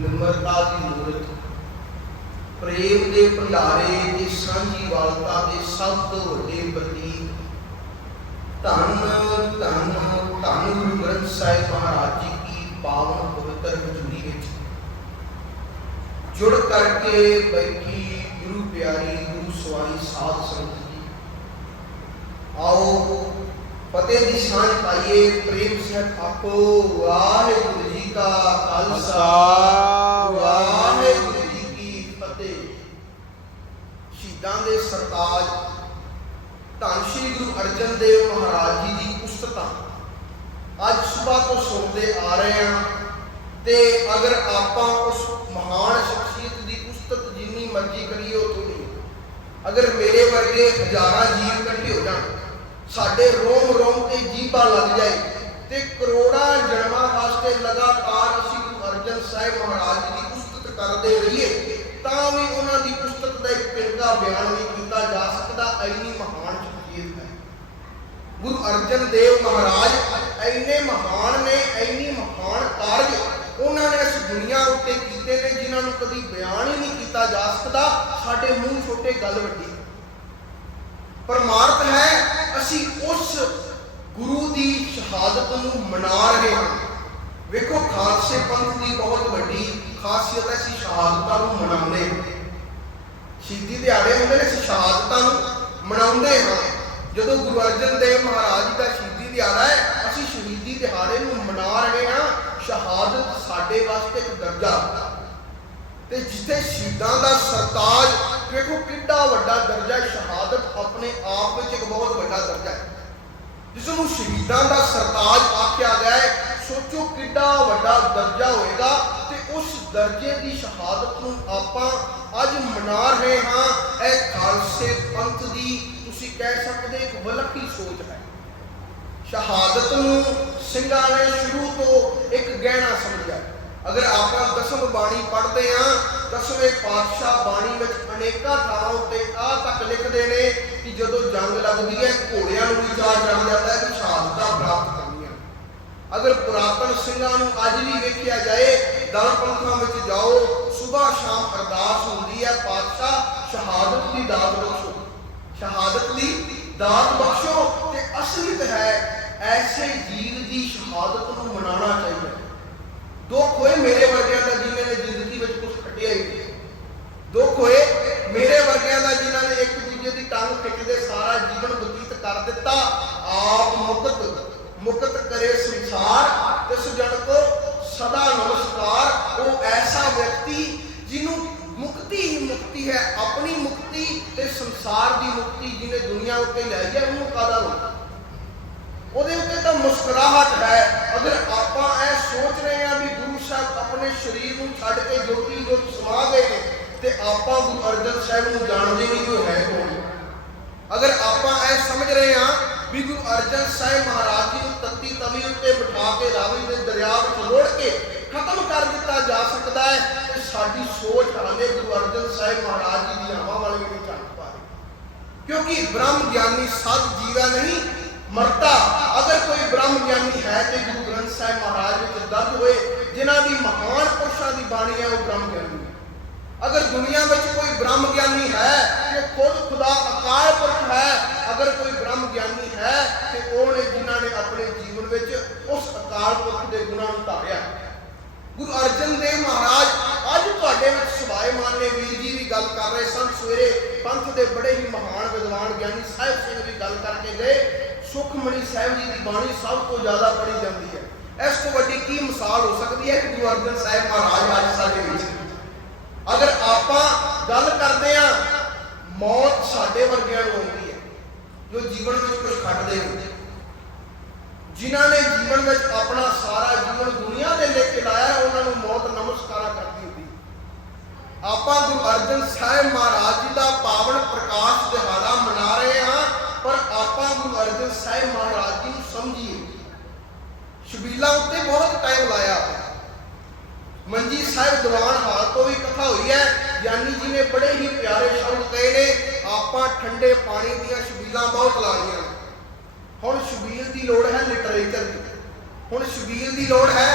ਨਿਮਰਤਾ ਦੀ ਮੂਰਤ। ਪ੍ਰੇਮ ਦੇ ਭੰਡਾਰੇ ਦੀ ਸਾਂਝੀ ਵਾਲਤਾ ਦੇ ਸਭ ਤੋਂ ਵੱਡੇ ਪ੍ਰਤੀਕ। ਧੰਨ ਧੰਨ ਧੰਨ ਗੁਰੂ ਗ੍ਰੰਥ ਸਾਹਿਬ ਮਹਾਰਾਜ ਜੀ ਕੀ ਪਾਵਨ ਪਵਿੱਤਰ ਹਜ਼ੂਰੀ ਵਿੱਚ। ਜੁੜ ਕਰਕੇ ਬੈਠੀ ਗੁਰੂ ਪਿਆਰੀ, ਗੁਰੂ ਸਵਾਰੀ ਸਾਧ ਸੰਗਤ ਜੀ। ਆਓ ਫਤਿਹ ਦੀ ਸਾਂਝ ਪਾਈਏ, ਪ੍ਰੇਮ ਸਹਿਤ ਆਖੋ ਵਾਹਿਗੁਰੂ ਜੀ ਕਾ ਖਾਲਸਾ ਵਾਹਿਗੁਰੂ ਜੀ ਕੀ ਫਤਿਹ। ਸ਼ਹੀਦਾਂ ਦੇ ਸਰਤਾਜ ਧੰਨ ਸ਼੍ਰੀ ਗੁਰੂ ਅਰਜਨ ਦੇਵ ਮਹਾਰਾਜ ਜੀ ਦੀ ਉਸਤਤਾ ਅੱਜ ਸਵੇਰ ਤੋਂ ਸੁਣਦੇ ਆ ਰਹੇ ਹਾਂ ਤੇ ਅਗਰ ਆਪਾਂ ਉਸ ਮਹਾਨ ਸ਼ਖਸੀਅਤ ਦੀ ਉਸਤਤ ਜਿੰਨੀ ਮਰਜ਼ੀ ਕਰੀਏ ਉਹ ਅਗਰ ਮੇਰੇ ਵਰਗੇ ਹਜ਼ਾਰਾਂ ਜੀਵ ਇਕੱਠੇ ਹੋ ਜਾਣ ਸਾਡੇ ਰੋਮ ਰੋਮ ਤੇ ਜੀਭਾ ਲੱਗ ਜਾਏ ਤੇ ਕਰੋੜਾਂ ਜਨਮਾਂ ਵਾਸਤੇ ਲਗਾਤਾਰ ਅਸੀਂ ਗੁਰੂ ਅਰਜਨ ਸਾਹਿਬ ਮਹਾਰਾਜ ਦੀ ਪੁਸਤਕ ਕਰਦੇ ਰਹੀਏ, ਤਾਂ ਵੀ ਉਹਨਾਂ ਦੀ ਪੁਸਤਕ ਦਾ ਇੱਕ ਤਿੰਗਾ ਬਿਆਨ ਨਹੀਂ ਕੀਤਾ ਜਾ ਸਕਦਾ ਐਨੀ ਮਹਾਨ ਸ਼ਖਸੀਅਤ ਹੈ। ਗੁਰੂ ਅਰਜਨ ਦੇਵ ਮਹਾਰਾਜ ਐਨੇ ਮਹਾਨ ਨੇ ਐਨੀ ਮਹਾਨ ਕਾਰਜ ਉਹਨਾਂ ਨੇ ਇਸ ਦੁਨੀਆ ਉੱਤੇ ਕੀਤੇ ਨੇ, ਜਿਨ੍ਹਾਂ ਨੂੰ ਕਦੀ ਬਿਆਨ ਹੀ ਨਹੀਂ ਕੀਤਾ ਜਾ ਸਕਦਾ, ਸਾਡੇ ਮੂੰਹ ਛੋਟੇ ਗੱਲ ਵੱਡੀ। ਪਰਮਾਰਥ ਹੈ, ਅਸੀਂ ਉਸ ਗੁਰੂ ਦੀ ਸ਼ਹਾਦਤ ਨੂੰ ਮਨਾ ਰਹੇ ਹਾਂ। ਵੇਖੋ, ਖਾਲਸੇ ਪੰਥ ਦੀ ਬਹੁਤ ਵੱਡੀ ਖਾਸੀਅਤ ਹੈ, ਅਸੀਂ ਸ਼ਹਾਦਤਾਂ ਨੂੰ ਮਨਾਉਂਦੇ ਹਾਂ। ਸ਼ਹੀਦੀ ਦਿਹਾੜੇ ਹੁੰਦੇ ਨੇ ਸ਼ਹਾਦਤਾਂ ਨੂੰ ਮਨਾਉਂਦੇ ਹਾਂ। ਜਦੋਂ ਗੁਰੂ ਅਰਜਨ ਦੇਵ ਮਹਾਰਾਜ ਜੀ ਦਾ ਸ਼ਹੀਦੀ ਦਿਹਾੜਾ ਹੈ, ਅਸੀਂ ਸ਼ਹੀਦੀ ਦਿਹਾੜੇ ਨੂੰ ਮਨਾ ਰਹੇ ਹਾਂ। ਸ਼ਹਾਦਤ ਸਾਡੇ ਵਾਸਤੇ ਇੱਕ ਦਰਜਾ। ਤੇ ਜਿੱਥੇ ਸ਼ਹੀਦਾਂ ਦਾ ਸਰਤਾਜ, ਵੇਖੋ ਕਿੰਨਾ ਵੱਡਾ ਦਰਜਾ ਸ਼ਹਾਦਤ ਆਪਣੇ ਆਪ ਵਿੱਚ ਇੱਕ ਬਹੁਤ ਵੱਡਾ ਦਰਜਾ ਹੈ। ਜਿਸ ਨੂੰ ਸ਼ਹੀਦਾਂ ਦਾ ਸਰਤਾਜ ਆਖਿਆ ਗਿਆ ਹੈ, ਸੋਚੋ ਕਿੰਨਾ ਵੱਡਾ ਦਰਜਾ ਹੋਏਗਾ ਤੇ ਉਸ ਦਰਜੇ ਦੀ ਸ਼ਹਾਦਤ ਨੂੰ ਆਪਾਂ ਅੱਜ ਮਨਾ ਰਹੇ ਹਾਂ। ਇਹ ਖਾਲਸੇ ਪੰਥ ਦੀ ਤੁਸੀਂ ਕਹਿ ਸਕਦੇ ਇੱਕ ਵਲੱਖੀ ਸੋਚ ਹੈ। ਸ਼ਹਾਦਤ ਨੂੰ ਸਿੰਘਾਂ ਨੇ ਸ਼ੁਰੂ ਤੋਂ ਇੱਕ ਗਹਿਣਾ ਸਮਝਿਆ। ਅਗਰ ਆਪਾਂ ਦਸਮ ਬਾਣੀ ਪੜ੍ਹਦੇ ਹਾਂ, ਦਸਵੇਂ ਪਾਤਸ਼ਾਹ ਬਾਣੀ ਵਿੱਚ ਅਨੇਕਾਂ ਥਾਵਾਂ ਉੱਤੇ ਆਹ ਤੱਕ ਲਿਖਦੇ ਨੇ ਕਿ ਜਦੋਂ ਜੰਗ ਲੱਗਦੀ ਹੈ, ਘੋੜਿਆਂ ਨੂੰ ਵੀ ਚਾਹ ਚੜ ਜਾਂਦਾ ਹੈ ਕਿ ਸ਼ਹਾਦਤਾਂ ਪ੍ਰਾਪਤ ਕਰਨੀਆਂ ਅਗਰ ਪੁਰਾਤਨ ਸਿੰਘਾਂ ਨੂੰ ਅੱਜ ਵੀ ਵੇਖਿਆ ਜਾਏ ਦਲ ਪੰਥਾਂ ਵਿੱਚ ਜਾਓ ਸਵੇਰ ਸ਼ਾਮ ਅਰਦਾਸ ਹੁੰਦੀ ਹੈ, ਪਾਤਸ਼ਾਹ ਸ਼ਹਾਦਤ ਦੀ ਦਾਤ ਬਖਸ਼ੋ ਸ਼ਹਾਦਤ ਦੀ ਦਾਤ ਬਖਸ਼ੋ ਤੇ ਅਸਲੀਤ ਹੈ, ਐਸੇ ਜੀਵ ਦੀ ਸ਼ਹਾਦਤ ਨੂੰ ਮਨਾਉਣਾ ਚਾਹੀਦਾ ਹੈ। ਦੁੱਖ ਹੋਏ ਮੇਰੇ ਵਰਗਿਆਂ ਦਾ ਜਿਨ੍ਹਾਂ ਨੇ ਜ਼ਿੰਦਗੀ ਵਿੱਚ ਕੁਝ ਖੱਟਿਆ ਹੀ ਨਹੀਂ। ਦੁੱਖ ਹੋਏ ਮੇਰੇ ਵਰਗਿਆਂ ਦਾ ਜਿਨ੍ਹਾਂ ਨੇ ਇੱਕ ਦੂਜੇ ਦੀ ਟੰਗ ਖਿੱਚਦੇ ਸਾਰਾ ਜੀਵਨ ਬਤੀਤ ਕਰ ਦਿੱਤਾ। ਆਪ ਮੁਕਤ ਮੁਕਤ ਕਰੇ ਸੰਸਾਰ ਤੇ ਸੁਜਣ ਕੋ ਸਦਾ ਨਮਸਕਾਰ। ਉਹ ਐਸਾ ਵਿਅਕਤੀ ਜਿਹਨੂੰ ਮੁਕਤੀ ਹੀ ਮੁਕਤੀ ਹੈ, ਆਪਣੀ ਮੁਕਤੀ ਤੇ ਸੰਸਾਰ ਦੀ ਮੁਕਤੀ ਜਿਹਨੇ ਦੁਨੀਆ ਉੱਤੇ ਲੈ ਹੈ ਉਹਨੂੰ ਕਾਦਾ ਹੋਣਾ ਉਹਦੇ ਉੱਤੇ ਤਾਂ ਮੁਸਕਰਾਹਟ ਹੈ। ਅਗਰ ਆਪਾਂ ਇਹ ਸੋਚ ਰਹੇ ਹਾਂ ਵੀ ਆਪਣੇ ਸਰੀਰ ਨੂੰ ਛੱਡ ਕੇ ਜੋਤੀ ਜੋਤ ਸਮਾ ਗਏ ਨੇ ਤੇ ਆਪਾਂ ਗੁਰੂ ਅਰਜਨ ਸਾਹਿਬ ਨੂੰ ਜਾਣਦੇ ਨਹੀਂ ਕਿ ਹੈ ਕੌਣ। ਅਗਰ ਆਪਾਂ ਇਹ ਸਮਝ ਰਹੇ ਹਾਂ ਵੀ ਗੁਰੂ ਅਰਜਨ ਸਾਹਿਬ ਮਹਾਰਾਜ ਜੀ ਨੂੰ ਤੱਤੀ ਤਵੀ ਉੱਤੇ ਬਿਠਾ ਕੇ ਰਾਵੀ ਦੇ ਦਰਿਆ ਵਿੱਚ ਰੋੜ ਕੇ ਖਤਮ ਕਰ ਦਿੱਤਾ ਜਾ ਸਕਦਾ ਹੈ, ਤੇ ਸਾਡੀ ਸੋਚ ਹਾਲੇ ਗੁਰੂ ਅਰਜਨ ਸਾਹਿਬ ਮਹਾਰਾਜ ਜੀ ਦੀ ਹਵਾ ਵਾਲੀ ਨਹੀਂ ਚੱਲ ਪਾ ਰਹੀ ਕਿਉਂਕਿ ਬ੍ਰਹਮ ਗਿਆਨੀ ਸਦ ਜੀਵਾ ਨਹੀਂ, ਮਰਤਾ। ਅਗਰ ਕੋਈ ਬ੍ਰਹਮ ਗਿਆਨੀ ਹੈ ਤੇ ਗੁਰੂ ਗ੍ਰੰਥ ਸਾਹਿਬ ਮਹਾਰਾਜ ਵਿੱਚ ਦਰਜ ਹੋਏ ਜਿਨ੍ਹਾਂ ਦੀ ਮਹਾਨ ਪੁਰਸ਼ਾਂ ਦੀ ਬਾਣੀ ਹੈ, ਉਹ ਬ੍ਰਹਮ ਗਿਆਨੀ। ਅਗਰ ਦੁਨੀਆ ਵਿੱਚ ਕੋਈ ਬ੍ਰਹਮ ਗਿਆਨੀ ਹੈ, ਤੇ ਖੁਦ ਖੁਦਾ ਅਕਾਲ ਪੁਰਖ ਹੈ, ਅਗਰ ਕੋਈ ਬ੍ਰਹਮ ਗਿਆਨੀ ਹੈ, ਤੇ ਉਹ ਨੇ ਜਿਨ੍ਹਾਂ ਨੇ ਆਪਣੇ ਜੀਵਨ ਵਿੱਚ ਉਸ ਅਕਾਲ ਪੁਰਖ ਦੇ ਗੁਣਾਂ ਨੂੰ ਧਾਰਿਆ। ਗੁਰੂ ਅਰਜਨ ਦੇਵ ਮਹਾਰਾਜ ਅੱਜ ਤੁਹਾਡੇ ਵਿੱਚ ਸੁਭਾਏਮਾਨ ਨੇ ਵੀਰ ਜੀ ਵੀ ਗੱਲ ਕਰ ਰਹੇ ਸਨ। ਸਵੇਰੇ ਪੰਥ ਦੇ ਬੜੇ ਹੀ ਮਹਾਨ ਵਿਦਵਾਨ ਗਿਆਨੀ ਸਾਹਿਬ ਸਿੰਘ ਵੀ ਗੱਲ ਕਰਕੇ ਗਏ। ਸੁਖਮਣੀ ਸਾਹਿਬ ਜੀ ਦੀ ਬਾਣੀ ਸਭ ਤੋਂ ਜ਼ਿਆਦਾ ਪੜ੍ਹੀ ਜਾਂਦੀ ਹੈ। ਇਸ ਤੋਂ ਵੱਡੀ ਕੀ ਮਿਸਾਲ ਹੋ ਸਕਦੀ ਹੈ ਕਿ ਗੁਰੂ ਅਰਜਨ ਸਾਹਿਬ ਮਹਾਰਾਜ ਅੱਜ ਸਾਡੇ ਵਿੱਚ? ਅਗਰ ਆਪਾਂ ਗੱਲ ਕਰਦੇ ਆ ਮੌਤ ਸਾਡੇ ਵਰਗਿਆਂ ਨੂੰ ਆਉਂਦੀ ਹੈ, ਜੋ ਜੀਵਨ ਵਿੱਚ ਕੁਝ ਖੱਟਦੇ ਹੁੰਦੇ ਜਿਨ੍ਹਾਂ ਨੇ ਜੀਵਨ ਵਿੱਚ ਆਪਣਾ ਸਾਰਾ ਜੀਵਨ ਦੁਨੀਆ ਦੇ ਲੈ ਕੇ ਲਾਇਆ, ਉਹਨਾਂ ਨੂੰ ਮੌਤ ਨਮਸਕਾਰਾ ਕਰਦੀ ਹੁੰਦੀ ਆਪਾਂ ਗੁਰੂ ਅਰਜਨ ਸਾਹਿਬ ਮਹਾਰਾਜ ਜੀ ਦਾ ਪਾਵਨ ਪ੍ਰਕਾਸ਼ ਦਿਹਾੜਾ ਮਨਾ ਰਹੇ ਹਾਂ, ਪਰ ਆਪਾਂ ਗੁਰੂ ਅਰਜਨ ਸਾਹਿਬ ਮਹਾਰਾਜ ਜੀ ਨੂੰ ਸਮਝੀਏ। ਸ਼ਬੀਲਾ ਉੱਤੇ ਬਹੁਤ ਟਾਈਮ ਲਾਇਆ ਆਪਾਂ ਮੰਜੀ ਸਾਹਿਬ ਦੀਵਾਨ ਹਾਲ ਤੋਂ ਵੀ ਕਥਾ ਹੋਈ ਹੈ ਗਿਆਨੀ ਜੀ ਨੇ ਬੜੇ ਹੀ ਪਿਆਰੇ ਸ਼ਬਦ ਕਹੇ ਨੇ ਆਪਾਂ ਠੰਡੇ ਪਾਣੀ ਦੀਆਂ ਛਬੀਲਾਂ ਬਹੁਤ ਲਾਣੀਆਂ ਹੁਣ ਛਬੀਲ ਦੀ ਲੋੜ ਹੈ ਲਿਟਰੇਚਰ ਦੀ ਹੁਣ ਛਬੀਲ ਦੀ ਲੋੜ ਹੈ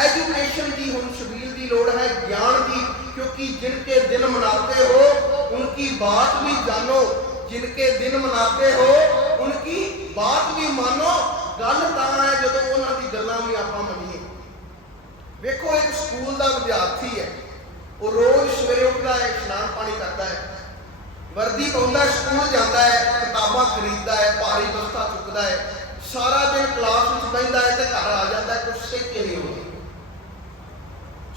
एजुकेशन की ਹੁਣ ਸ਼ਬੀਲ ਦੀ ਲੋੜ ਹੈ ਗਿਆਨ ਦੀ क्योंकि जिनके दिन मनाते हो उनकी बात भी जानो जिनके दिन मनाते हो उनकी बात भी मानो ਗੱਲ ਤਾਂ ਹੈ ਜਦੋਂ ਉਹਨਾਂ ਦੀ ਗੱਲਾਂ ਵੀ ਆਪਾਂ ਮੰਨੀਏ। ਵੇਖੋ, ਇੱਕ ਸਕੂਲ ਦਾ ਵਿਦਿਆਰਥੀ ਹੈ। ਉਹ ਰੋਜ਼ ਸਵੇਰੇ ਉੱਠਦਾ ਹੈ, ਇਸ਼ਨਾਨ ਪਾਣੀ ਕਰਦਾ ਹੈ। ਵਰਦੀ ਪਾਉਂਦਾ ਸਕੂਲ ਜਾਂਦਾ ਹੈ, ਕਿਤਾਬਾਂ ਖਰੀਦਦਾ ਹੈ, ਭਾਰੀ ਬਸਤਾ ਚੁੱਕਦਾ ਹੈ। ਸਾਰਾ ਦਿਨ ਕਲਾਸ ਵਿੱਚ ਬੈਠਦਾ ਹੈ ਤੇ ਘਰ ਆ ਜਾਂਦਾ ਹੈ ਕੁਝ ਸਿੱਖ ਕੇ ਨਹੀਂ ਆਉਂਦਾ।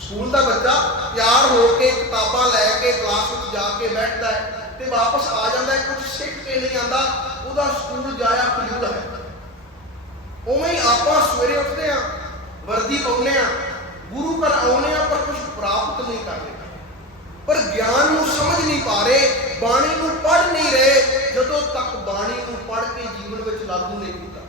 ਸਕੂਲ ਦਾ ਬੱਚਾ ਤਿਆਰ ਹੋ ਕੇ ਕਿਤਾਬਾਂ ਲੈ ਕੇ ਕਲਾਸ ਵਿੱਚ ਜਾ ਕੇ ਬੈਠਦਾ ਹੈ ਤੇ ਵਾਪਸ ਆ ਜਾਂਦਾ ਹੈ ਕੁਝ ਸਿੱਖ ਕੇ ਨਹੀਂ ਆਉਂਦਾ। ਉਹਦਾ ਸਕੂਲ ਜਾਇਆ ਫਜ਼ੂਲ ਹੈ। ਉਵੇਂ ਹੀ ਆਪਾਂ ਸਵੇਰੇ ਉੱਠਦੇ ਆ ਵਰਦੀ ਪਾਉਂਦੇ ਆ ਗੁਰੂ ਘਰ ਆਉਂਦੇ ਆ ਪਰ ਕੁਝ ਪ੍ਰਾਪਤ ਨਹੀਂ ਕਰਦੇ। ਪਰ ਗਿਆਨ ਨੂੰ ਸਮਝ ਨਹੀਂ ਪਾ ਰਹੇ, ਬਾਣੀ ਨੂੰ ਪੜ੍ਹ ਨਹੀਂ ਰਹੇ, ਜਦੋਂ ਤੱਕ ਬਾਣੀ ਨੂੰ ਪੜ੍ਹ ਕੇ ਜੀਵਨ ਵਿੱਚ ਲਾਗੂ ਨਹੀਂ ਕੀਤਾ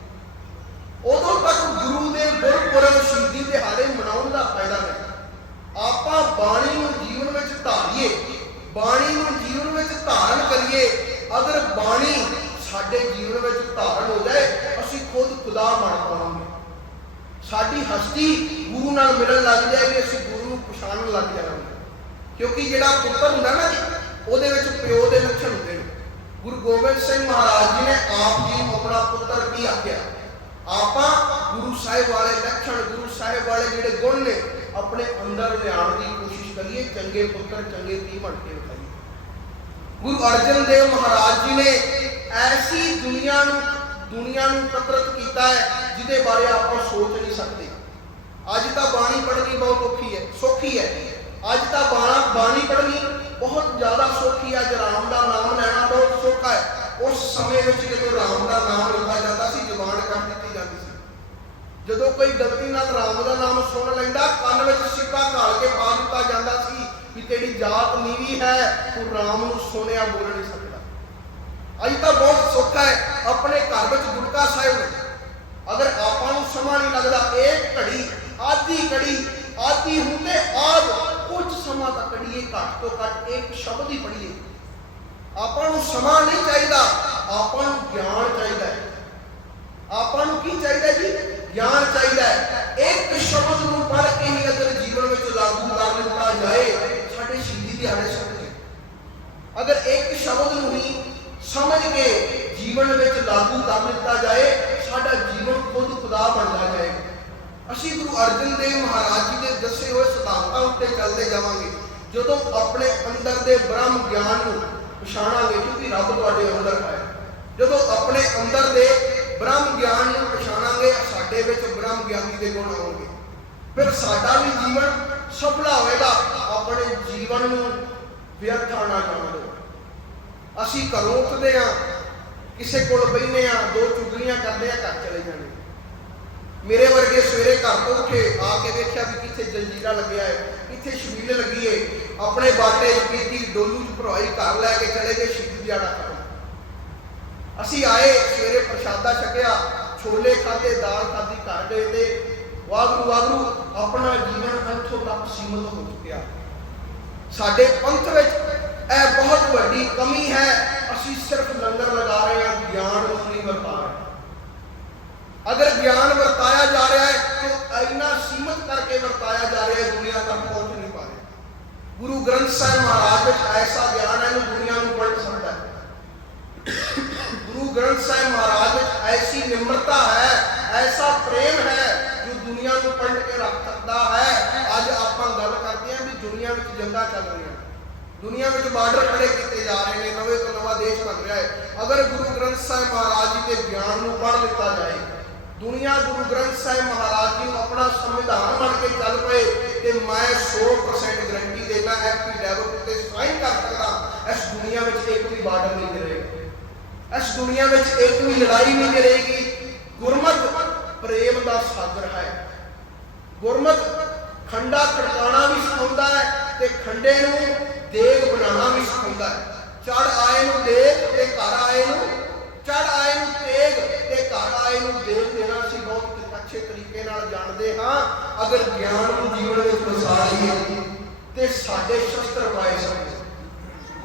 ਉਦੋਂ ਤੱਕ ਗੁਰੂ ਦੇ ਗੁਰਪੁਰਬ ਸ਼ਹੀਦੀ ਦਿਹਾੜੇ ਮਨਾਉਣ ਦਾ ਫਾਇਦਾ ਨਹੀਂ। ਆਪਾਂ ਬਾਣੀ ਨੂੰ ਜੀਵਨ ਵਿੱਚ ਧਾਰੀਏ, ਬਾਣੀ ਨੂੰ ਜੀਵਨ ਵਿੱਚ ਧਾਰਨ ਕਰੀਏ, ਅਗਰ ਬਾਣੀ ਸਾਡੇ ਜੀਵਨ ਵਿੱਚ ਧਾਰਨ ਹੋ ਜਾਏ ਖੁਦ ਖੁਦਾ ਬਣ ਪਾਵਾਂਗੇ ਸਾਡੀ ਹਸਤੀ ਗੁਰੂ ਨਾਲ ਮਿਲਣ ਲੱਗ ਜਾਏਗੀ ਅਸੀਂ ਗੁਰੂ ਨੂੰ ਪਛਾਣਨ ਲੱਗ ਜਾਵਾਂਗੇ। ਕਿਉਂਕਿ ਜਿਹੜਾ ਪੁੱਤਰ ਹੁੰਦਾ ਨਾ ਉਹਦੇ ਵਿੱਚ ਪਿਓ ਦੇ ਲੱਛਣ ਹੁੰਦੇ ਨੇ। ਗੁਰੂ ਗੋਬਿੰਦ ਸਿੰਘ ਮਹਾਰਾਜ ਜੀ ਨੇ ਆਪ ਜੀ ਨੂੰ ਆਪਣਾ ਪੁੱਤਰ ਕੀ ਆਖਿਆ? ਆਪਾਂ ਗੁਰੂ ਸਾਹਿਬ ਵਾਲੇ ਲੱਛਣ, ਗੁਰੂ ਸਾਹਿਬ ਵਾਲੇ ਜਿਹੜੇ ਗੁਣ ਨੇ, ਆਪਣੇ ਅੰਦਰ ਲਿਆਉਣ ਦੀ ਕੋਸ਼ਿਸ਼ ਕਰੀਏ, ਚੰਗੇ ਪੁੱਤਰ, ਚੰਗੇ ਧੀ ਬਣ ਕੇ ਵਿਖਾਈਏ। ਗੁਰੂ ਅਰਜਨ ਦੇਵ ਮਹਾਰਾਜ ਜੀ ਨੇ ਐਸੀ ਦੁਨੀਆ ਨੂੰ ਦੁਨੀਆ ਨੂੰ ਇਕੱਤਰਤ ਕੀਤਾ ਹੈ, ਜਿਹਦੇ ਬਾਰੇ ਆਪਾਂ ਸੋਚ ਨਹੀਂ ਸਕਦੇ। ਅੱਜ ਤਾਂ ਬਾਣੀ ਪੜ੍ਹਨੀ ਬਹੁਤ ਔਖੀ ਹੈ, ਸੌਖੀ ਹੈ। ਅੱਜ ਤਾਂ ਬਾਣਾ, ਬਾਣੀ ਪੜ੍ਹਨੀ ਬਹੁਤ ਜ਼ਿਆਦਾ ਸੌਖੀ ਹੈ। ਅੱਜ ਰਾਮ ਦਾ ਨਾਮ ਲੈਣਾ ਬਹੁਤ ਸੌਖਾ ਹੈ। ਉਸ ਸਮੇਂ ਵਿੱਚ ਜਦੋਂ ਰਾਮ ਦਾ ਨਾਮ ਲਿੱਤਾ ਜਾਂਦਾ ਸੀ, ਜ਼ੁਬਾਨ ਕੱਟ ਦਿੱਤੀ ਜਾਂਦੀ ਸੀ। ਜਦੋਂ ਕੋਈ ਗਲਤੀ ਨਾਲ ਰਾਮ ਦਾ ਨਾਮ ਸੁਣ ਲੈਂਦਾ, ਕੰਨ ਵਿੱਚ ਸਿੱਕਾ ਘਾਲ ਕੇ ਪਾ ਦਿੱਤਾ ਜਾਂਦਾ ਸੀ ਕਿ ਤੇਰੀ ਜਾਤ ਨੀਵੀਂ ਹੈ, ਤੂੰ ਰਾਮ ਨੂੰ ਸੁਣਿਆ ਬੋਲ ਨਹੀਂ ਸਕਦਾ। ਅੱਜ ਤਾਂ ਬਹੁਤ ਸੌਖਾ ਹੈ ਆਪਣੇ ਘਰ ਵਿੱਚ ਗੁਟਕਾ ਸਾਹਿਬ ਨੇ। ਅਗਰ ਆਪਾਂ ਨੂੰ ਸਮਾਂ ਨਹੀਂ ਲੱਗਦਾ ਇੱਕ ਘੜੀ, ਆਧੀ ਘੜੀ, ਆਧੀ ਹੁੰਦੇ ਆਦ ਕੁਝ ਸਮਾਂ ਤੱਕ ਕੜੀਏ ਘੱਟ ਤੋਂ ਘੱਟ ਇੱਕ ਸ਼ਬਦ ਹੀ ਪੜ੍ਹੀਏ। ਆਪਾਂ ਨੂੰ ਸਮਾਂ ਨਹੀਂ ਚਾਹੀਦਾ, ਆਪਾਂ ਨੂੰ ਗਿਆਨ ਚਾਹੀਦਾ ਹੈ। ਆਪਾਂ ਨੂੰ ਕੀ ਚਾਹੀਦਾ ਜੀ? ਗਿਆਨ ਚਾਹੀਦਾ ਹੈ। ਇੱਕ ਸ਼ਬਦ ਨੂੰ ਪੜ੍ਹ ਕੇ ਹੀ ਅਗਰ ਜੀਵਨ ਵਿੱਚ ਲਾਗੂ ਕਰ ਲਿੱਤਾ ਜਾਏ, ਸਾਡੇ ਸ਼ਹੀਦੀ ਦਿਹਾੜੇ ਸਕਦੇ ਅਗਰ ਇੱਕ ਸ਼ਬਦ ਨੂੰ ਹੀ ਸਮਝ ਕੇ ਜੀਵਨ ਵਿੱਚ ਲਾਗੂ ਕਰ ਦਿੱਤਾ ਜਾਏ, ਸਾਡਾ ਜੀਵਨ ਖੁਦ ਖੁਦਾ ਬਣਦਾ ਜਾਏ। ਅਸੀਂ ਗੁਰੂ ਅਰਜਨ ਦੇਵ ਮਹਾਰਾਜ ਜੀ ਦੇ ਦੱਸੇ ਹੋਏ ਸਿਧਾਂਤਾਂ ਉੱਤੇ ਚੱਲਦੇ ਜਾਵਾਂਗੇ। ਜਦੋਂ ਆਪਣੇ ਅੰਦਰ ਦੇ ਬ੍ਰਹਮ ਗਿਆਨ ਨੂੰ ਪਛਾਣਾਂਗੇ, ਕਿਉਂਕਿ ਰੱਬ ਤੁਹਾਡੇ ਅੰਦਰ ਹੈ। ਜਦੋਂ ਆਪਣੇ ਅੰਦਰ ਦੇ ਬ੍ਰਹਮ ਗਿਆਨ ਨੂੰ ਪਛਾਣਾਂਗੇ, ਸਾਡੇ ਵਿੱਚ ਬ੍ਰਹਮ ਗਿਆਨੀ ਦੇ ਗੁਣ ਆਉਣਗੇ। ਫਿਰ ਸਾਡਾ ਵੀ ਜੀਵਨ ਸਫਲਾ ਹੋਵੇਗਾ ਆਪਣੇ ਜੀਵਨ ਨੂੰ ਵਿਅਰਥਾ ਨਾ ਜਾਣ ਦਿਓ। ਅਸੀਂ ਘਰੋਂ ਉੱਠਦੇ ਆ ਕਿਸੇ ਕੋਲ ਬੈਠਨੇ ਆ ਦੋ ਚੁਗਲੀਆਂ ਕਰਦੇ ਆ ਘਰ ਚਲੇ ਜਾਂਦੇ ਮੇਰੇ ਵਰਗੇ ਸਵੇਰੇ ਘਰ ਤੋਂ ਉੱਠੇ, ਆ ਕੇ ਵੇਖਿਆ ਵੀ ਕਿੱਥੇ ਜੰਜੀਰਾ ਲੱਗਿਆ ਹੈ ਕਿੱਥੇ ਸ਼ਬੀਲ ਲੱਗੀ ਹੈ ਆਪਣੇ ਬਾਟੇ ਪੀਤੀ, ਡੋਲੂ ਚ ਭਰਵਾਈ ਘਰ ਲੈ ਕੇ ਚਲੇ ਗਏ ਸ਼ਹੀਦ ਦਿਹਾੜਾ ਖਤਮ ਅਸੀਂ ਆਏ, ਸਵੇਰੇ ਪ੍ਰਸ਼ਾਦਾ ਛਕਿਆ, ਛੋਲੇ ਖਾਦੇ ਦਾਲ ਖਾਦੀ ਘਰ ਗਏ ਤੇ ਵਾਗਰੂ ਵਾਗਰੂ, ਆਪਣਾ ਜੀਵਨ ਇੱਥੋਂ ਤੱਕ ਸੀਮਤ ਹੋ ਚੁੱਕਿਆ। ਸਾਡੇ ਪੰਥ ਵਿੱਚ ਇਹ ਬਹੁਤ ਵੱਡੀ ਕਮੀ ਹੈ ਅਸੀਂ ਸਿਰਫ ਲੰਗਰ ਲਗਾ ਰਹੇ ਹਾਂ ਗਿਆਨ ਨੂੰ ਨਹੀਂ ਵਰਤਾ ਰਹੇ ਅਗਰ ਗਿਆਨ ਵਰਤਾਇਆ ਜਾ ਰਿਹਾ ਹੈ ਤਾਂ ਇੰਨਾ ਸੀਮਤ ਕਰਕੇ ਵਰਤਾਇਆ ਜਾ ਰਿਹਾ ਹੈ ਦੁਨੀਆ ਤੱਕ ਪਹੁੰਚ ਨਹੀਂ ਪਾ ਰਿਹਾ ਗੁਰੂ ਗ੍ਰੰਥ ਸਾਹਿਬ ਮਹਾਰਾਜ ਵਿੱਚ ਐਸਾ ਗਿਆਨ ਹੈ ਜੋ ਦੁਨੀਆ ਨੂੰ ਪਲਟ ਸਕਦਾ ਹੈ ਗੁਰੂ ਗ੍ਰੰਥ ਸਾਹਿਬ ਮਹਾਰਾਜ ਵਿੱਚ ਐਸੀ ਨਿਮਰਤਾ ਹੈ ਐਸਾ ਪ੍ਰੇਮ ਹੈ ਜੋ ਦੁਨੀਆ ਨੂੰ ਪਲਟ ਕੇ ਰੱਖ ਸਕਦਾ ਹੈ ਅੱਜ ਆਪਾਂ ਗੱਲ ਕਰਦੇ ਹਾਂ ਵੀ ਦੁਨੀਆ ਵਿੱਚ ਜੰਗਾਂ ਚੱਲ ਰਹੀਆਂ ਦੁਨੀਆ ਵਿੱਚ ਬਾਰਡਰ ਖੜੇ ਕੀਤੇ ਜਾ ਰਹੇ ਨੇ, ਨਵੇਂ ਤੋਂ ਨਵਾਂ ਦੇਸ਼ ਬਣ ਰਿਹਾ ਹੈ। ਅਗਰ ਗੁਰੂ ਗ੍ਰੰਥ ਸਾਹਿਬ ਮਹਾਰਾਜ ਜੀ ਦੇ ਗਿਆਨ ਨੂੰ ਪੜ੍ਹ ਲਿੱਤਾ ਜਾਏ, ਦੁਨੀਆ ਗੁਰੂ ਗ੍ਰੰਥ ਸਾਹਿਬ ਮਹਾਰਾਜ ਜੀ ਨੂੰ ਆਪਣਾ ਸੰਵਿਧਾਨ ਬਣ ਕੇ ਚੱਲ ਪਏ ਤੇ ਮੈਂ 100% ਗਰੰਟੀ ਦੇਣਾ ਐਫਪੀ ਲੈਵਲ ਉੱਤੇ ਸਾਈਨ ਕਰ ਸਕਦਾ, ਇਸ ਦੁਨੀਆ ਵਿੱਚ ਇੱਕ ਵੀ ਬਾਰਡਰ ਨਹੀਂ ਗਿਰੇਗਾ। ਇਸ ਦੁਨੀਆ ਵਿੱਚ ਇੱਕ ਵੀ ਲੜਾਈ ਨਹੀਂ ਗਿਰੇਗੀ। ਗੁਰਮਤ ਪ੍ਰੇਮ ਦਾ ਸਾਗਰ ਹੈ। ਗੁਰਮਤ ਖੰਡਾ ਖੜਕਾਣਾ ਵੀ ਸਿਖਾਉਂਦਾ ਹੈ ਤੇ ਖੰਡੇ ਨੂੰ ਦੇਗ ਬਣਾਉਣਾ ਵੀ ਸਿਖਾਉਂਦਾ ਹੈ। ਚੜ ਆਏ ਨੂੰ ਦੇਗ ਤੇ ਘਰ ਆਏ ਨੂੰ ਚੜ ਆਏ ਨੂੰ ਤੇਗ ਤੇ ਘਰ ਆਏ ਨੂੰ ਦੇਗ ਦੇਣਾ ਅਸੀਂ ਬਹੁਤ ਅੱਛੇ ਤਰੀਕੇ ਨਾਲ ਜਾਣਦੇ ਹਾਂ। ਅਗਰ ਗਿਆਨ ਨੂੰ ਜੀਵਨ ਵਿੱਚ ਵਸਾ ਲਈਏ ਤੇ ਸਾਡੇ ਸ਼ਸਤਰ ਪਾਏ ਸਕਦੇ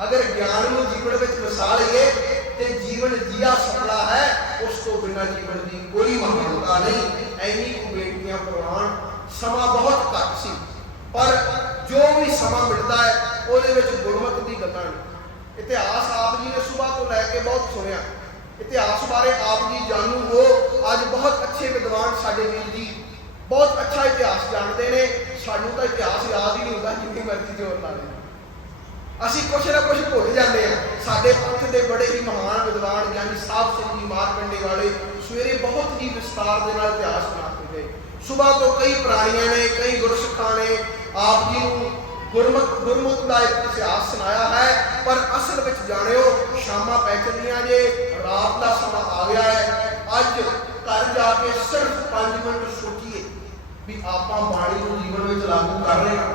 ਅਗਰ ਗਿਆਨ ਨੂੰ ਜੀਵਨ ਵਿੱਚ ਵਸਾ ਲਈਏ ਤੇ ਜੀਵਨ ਜੀਆ ਸਫਲਾ ਹੈ, ਉਸ ਤੋਂ ਬਿਨਾਂ ਜੀਵਨ ਦੀ ਕੋਈ ਮਹੱਤਤਾ ਨਹੀਂ ਐਨੀ ਕੁ ਬੇਨਤੀਆਂ ਪ੍ਰਵਾਨ ਸਮਾਂ ਬਹੁਤ ਘੱਟ ਸੀ ਪਰ ਜੋ ਵੀ ਸਮਾਂ ਮਿਲਦਾ ਹੈ ਉਹਦੇ ਵਿੱਚ ਗੁਰਮਤ ਦੀ ਗੱਲਾਂ ਨੇ। ਇਤਿਹਾਸ ਆਪ ਜੀ ਨੇ ਸੁਬਾਹ ਤੋਂ ਲੈ ਕੇ ਬਹੁਤ ਸੁਣਿਆ। ਇਤਿਹਾਸ ਬਾਰੇ ਆਪ ਜੀ ਜਾਣੂ ਹੋ, ਅੱਜ ਬਹੁਤ ਅੱਛੇ ਵਿਦਵਾਨ ਸਾਡੇ ਵੀਰ ਜੀ ਬਹੁਤ ਅੱਛਾ ਇਤਿਹਾਸ ਜਾਣਦੇ ਨੇ। ਸਾਨੂੰ ਤਾਂ ਇਤਿਹਾਸ ਯਾਦ ਹੀ ਨਹੀਂ ਹੁੰਦਾ, ਜਿੰਨੀ ਮਰਜ਼ੀ ਜ਼ੋਰ ਲਾ ਲਏ ਅਸੀਂ ਕੁਛ ਨਾ ਕੁਛ ਭੁੱਲ ਜਾਂਦੇ ਆ ਸਾਡੇ ਪੰਥ ਦੇ ਬੜੇ ਹੀ ਮਹਾਨ ਵਿਦਵਾਨ ਗਿਆਨੀ ਸਾਹਿਬ ਸਿੰਘ ਜੀ ਮਾਰਕੰਡੇ ਵਾਲੇ ਸਵੇਰੇ ਬਹੁਤ ਹੀ ਵਿਸਤਾਰ ਦੇ ਨਾਲ ਇਤਿਹਾਸ ਸੁਣਾ ਕੇ ਗਏ ਸਵੇਰ ਤੋਂ ਕਈ ਪ੍ਰਾਣੀਆਂ ਨੇ, ਕਈ ਗੁਰਸਿੱਖਾਂ ਨੇ ਆਪ ਜੀ ਨੂੰ ਗੁਰਮਤ ਗੁਰਮੁਖ ਦਾ ਇਤਿਹਾਸ ਸੁਣਾਇਆ ਹੈ, ਪਰ ਅਸਲ ਵਿੱਚ ਜਾਣਿਓ, ਸ਼ਾਮਾਂ ਪੈ ਚੱਲੀਆਂ ਜੇ, ਰਾਤ ਦਾ ਸਮਾਂ ਆ ਗਿਆ ਹੈ। ਅੱਜ ਘਰ ਜਾ ਕੇ ਸਿਰਫ 5 ਮਿੰਟ ਸੋਚੀਏ ਵੀ ਆਪਾਂ ਬਾਣੀ ਨੂੰ ਜੀਵਨ ਵਿੱਚ ਲਾਗੂ ਕਰ ਰਹੇ ਹਾਂ।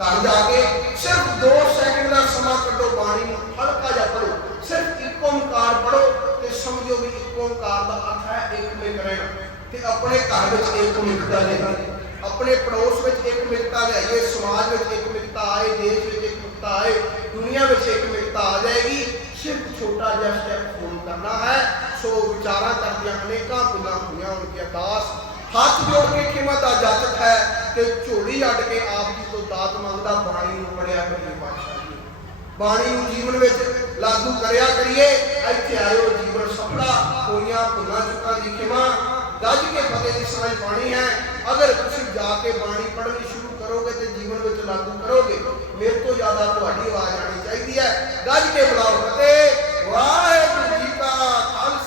ਘਰ ਜਾ ਕੇ ਸਿਰਫ 2 ਸੈਕਿੰਡ ਦਾ ਸਮਾਂ ਕੱਢੋ, ਬਾਣੀ ਨੂੰ ਹਲਕਾ ਜਿਹਾ ਪੜੋ ਸਿਰਫ ਇੱਕ ਓੰਕਾਰ ਪੜੋ ਤੇ ਸਮਝੋ ਵੀ ਇੱਕ ਓੰਕਾਰ ਦਾ ਅਰਥ ਹੈ ਇੱਕ ਮਿੰਟ ਰਹਿਣਾ ਤੇ ਆਪਣੇ ਘਰ ਵਿੱਚ ਇੱਕ ਮਿੰਟਤਾ ਲਿਆਈਏ ਆਪਣੇ ਪੜੋਸ ਵਿੱਚ ਇੱਕ ਮਿੰਟਤਾ ਲਿਆਈਏ, ਸਮਾਜ ਵਿੱਚ ਇੱਕ ਮਿੰਟਤਾ ਆਏ, ਦੇਸ਼ ਵਿੱਚ ਇੱਕ ਮਿੰਟਤਾ ਆਏ, ਦੁਨੀਆ ਵਿੱਚ ਇੱਕ ਮਿੰਟਤਾ ਆ ਜਾਏਗੀ। ਸਿਰਫ ਛੋਟਾ ਜਿਹਾ ਸਟੈਪ ਫੋਨ ਕਰਨਾ ਹੈ। ਸੋ ਵਿਚਾਰਾਂ ਕਰਦੀਆਂ ਅਨੇਕਾਂ ਭੁੱਲਾਂ ਹੋਈਆਂ, ਉਨਕੀ ਅਰਦਾਸ। ਹੱਥ ਜੋੜ ਕੇ ਖਿਮਾ ਦਾ ਜਾਚਕ ਹੈ ਕਿ ਝੋਲੀ ਅੱਡ ਕੇ ਆਪ ਜੀ ਤੋਂ ਦਾਤ ਮੰਗਦਾ ਬਾਣੀ ਨੂੰ ਪੜਿਆ ਕਰੀਏ ਪਾਤਸ਼ਾਹ ਜੀ। ਬਾਣੀ ਨੂੰ ਜੀਵਨ ਵਿੱਚ ਲਾਗੂ ਕਰਿਆ ਕਰੀਏ। ਇੱਥੇ ਆਇਓ ਜੀਵਨ ਸਫਲਾ, ਹੋਈਆਂ ਭੁੱਲਾਂ ਚੁੱਕਾਂ ਦੀ ਖਿਮਾ। ਗੱਜ ਕੇ ਫਤਿਹ ਦੀ ਸਮਝ ਬਾਣੀ ਹੈ। ਅਗਰ ਤੁਸੀਂ ਜਾ ਕੇ ਬਾਣੀ ਪੜ੍ਹਨੀ ਸ਼ੁਰੂ ਕਰੋਗੇ ਤੇ ਜੀਵਨ ਵਿੱਚ ਲਾਗੂ ਕਰੋਗੇ, ਮੇਰੇ ਤੋਂ ਜ਼ਿਆਦਾ ਤੁਹਾਡੀ ਆਵਾਜ਼ ਆਣੀ ਚਾਹੀਦੀ ਹੈ। ਗੱਜ ਕੇ ਬੁਲਾਓ ਤੇ ਵਾਹਿਗੁਰੂ ਜੀ ਕਾ ਖਾਲਸਾ।